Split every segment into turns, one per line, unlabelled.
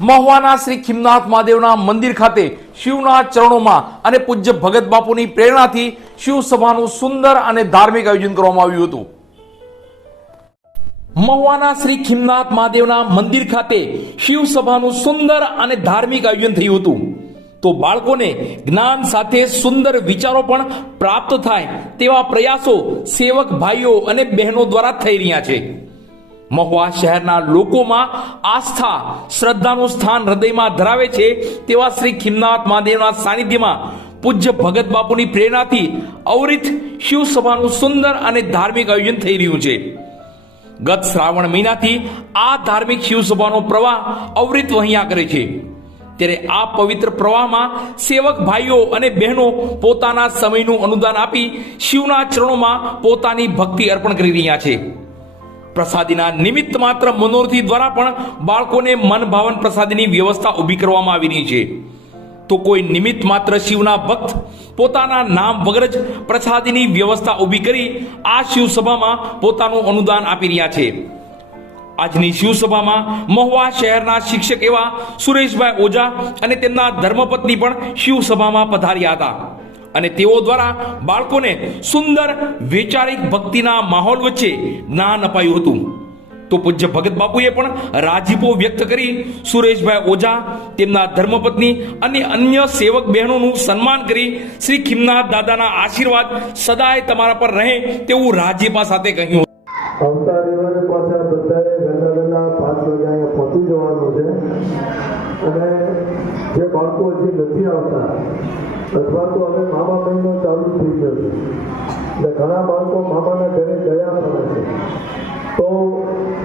મહુવાના શ્રી ખિમનાથ મહાદેવના મંદિર ખાતે શિવના ચરણોમાં અને પૂજ્ય ભગત બાપુની પ્રેરણાથી શિવસભાનું સુંદર અને ધાર્મિક આયોજન કરવામાં આવ્યું હતું. મહુવાના શ્રી ખિમનાથ મહાદેવના મંદિર ખાતે શિવસભાનું સુંદર અને ધાર્મિક આયોજન થયું હતું. તો બાળકોને જ્ઞાન સાથે સુંદર વિચારો પણ પ્રાપ્ત થાય તેવા પ્રયાસો સેવક ભાઈઓ અને બહેનો દ્વારા થઈ રહ્યા છે. મહુવા શહેરના લોકોમાં આસ્થા, શ્રદ્ધાનું સ્થાન હૃદયમાં ધરાવે છે તેવા શ્રી ખિમનાથ મહાદેવના સાનિધ્યમાં પૂજ્ય ભગત બાપુની પ્રેરણાથી અવરિત શિવ સભાનું સુંદર અને ધાર્મિક આયોજન થઈ રહ્યું છે. ગત શ્રાવણ મહિનાથી આ ધાર્મિક શિવસભાનો પ્રવાહ અવરિત વહ્યા કરે છે. ત્યારે આ પવિત્ર પ્રવાહમાં સેવક ભાઈઓ અને બહેનો પોતાના સમયનું અનુદાન આપી શિવના ચરણોમાં પોતાની ભક્તિ અર્પણ કરી રહ્યા છે. પ્રસાદીના નિમિત્ત માત્ર મનોરથી દ્વારા પણ બાળકોને મન ભાવન પ્રસાદીની વ્યવસ્થા ઊભી કરવામાં આવી રહી છે. તો કોઈ નિમિત્ત માત્ર શિવના ભક્ત પોતાના નામ વગર જ પ્રસાદીની વ્યવસ્થા ઊભી કરી આ શિવસભામાં પોતાનું અનુદાન આપી રહ્યા છે. આજની શિવસભામાં મહુવા શહેરના શિક્ષક એવા સુરેશભાઈ ઓઝા અને તેમના ધર્મપત્ની પણ શિવસભામાં પધાર્યા હતા. અને તેઓ દ્વારા બાળકોને સુંદર વૈચારિક ભક્તિના માહોલ વચ્ચે જ્ઞાન અપાયું હતું. તો પૂજ્ય ભગત બાપુએ પણ રાજીપો વ્યક્ત કરી સુરેશભાઈ ઓઝા, તેમના ધર્મપત્ની અને અન્ય સેવક બહેનોનું સન્માન કરી શ્રી ખીમનાથ દાદાના આશીર્વાદ સદાય તમારા પર રહે તેવું રાજીપા સાથે કહ્યું
આવતા રવિવારે પાછા બધાએ વહેલા વહેલા પાંચ વાગે અહીંયા પહોંચી જવાનું છે. અને જે બાળકો હજી નથી આવતા, અથવા તો હવે મામા મહિનો ચાલુ થઈ ગયો છે. એટલે ઘણા બાળકો મામાના ઘરે ગયા પણ છે તો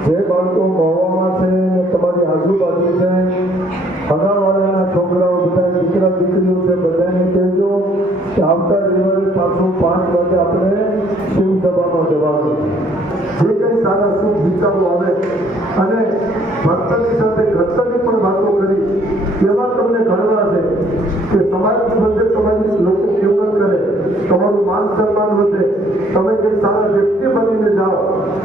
જે બાળકો મહુવામાં છે તમારી આજુબાજુ છે અગાવાળાના છોકરાઓ બધા, દીકરા દીકરીઓ છે, બધાને આવતા રવિવારે પાછું પાંચ વાગે આપણે શિવ સભામાં જવાનું જે કંઈ સારા શુભ વિચારો આવે અને ભક્તની સાથે ઘટની પણ વાતો કરી, એવા તમને ઘડવા છે કે સમાજની વચ્ચે તમારી લોકો કેવું કરે, તમારું માન સન્માન વધે, તમે જે સારા વ્યક્તિ બનીને જાઓ,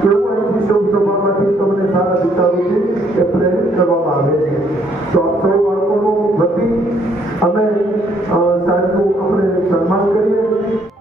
એવું અહીંથી શિવ સભામાંથી તમને સારા વિચારોથી એ પ્રેરિત કરવામાં આવે છે. તો આપ સૌ બાળકોનું વતી અમે mascarinha